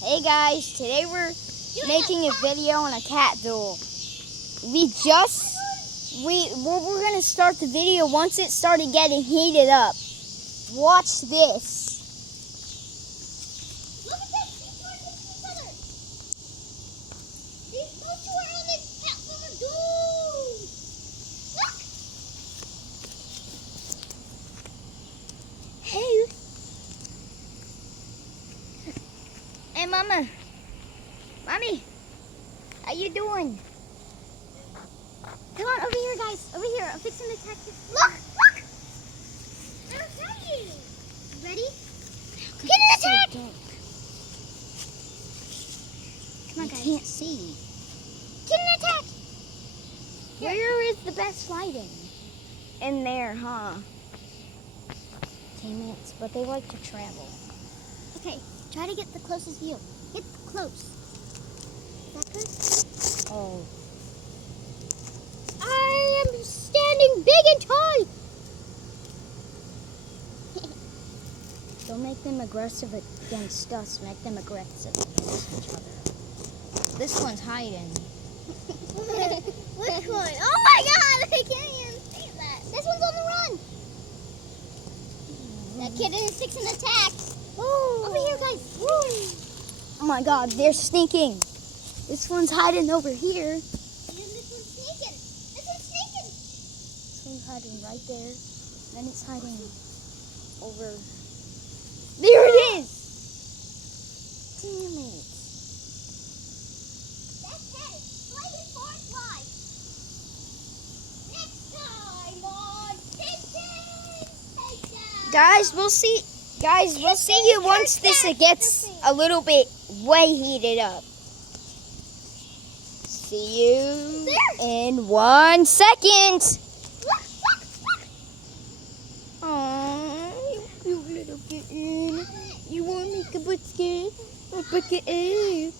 Hey guys, today we're making a video on a cat duel. We're gonna start the video once it started getting heated up. Watch this. Look at this, these two are kissing each other. Those two are on the platform of doom. Look. Hey. Hey, Mommy, how you doing? Come on, over here, guys. Over here. I'm fixing the tactic. Look! Look! I'll tell you. Ready? Get an attack! Come on, I guys. can't see. Get an attack! Where is the best fighting? In there, huh? Teammates, but they like to travel. Okay, try to get the closest view. Get close. Is that good? Oh. I am standing big and tall. Don't make them aggressive against us. Make them aggressive against each other. This one's hiding. Which one? Oh my god! I can't even see that. This one's on the run. That kitten is fixing attacks. Over here, guys. Oh my god, they're sneaking. This one's hiding over here. And this one's sneaking. This one's sneaking. This one's hiding right there. Then it's hiding over. There it is! Damn it. That cat is fighting for its life. Next time on Kitten. Guys, we'll see. Guys, we'll see you once this gets a little bit way heated up. See you in 1 second. Look. Aww, you cute little kitten. You want to make a biscuit? A biscuit.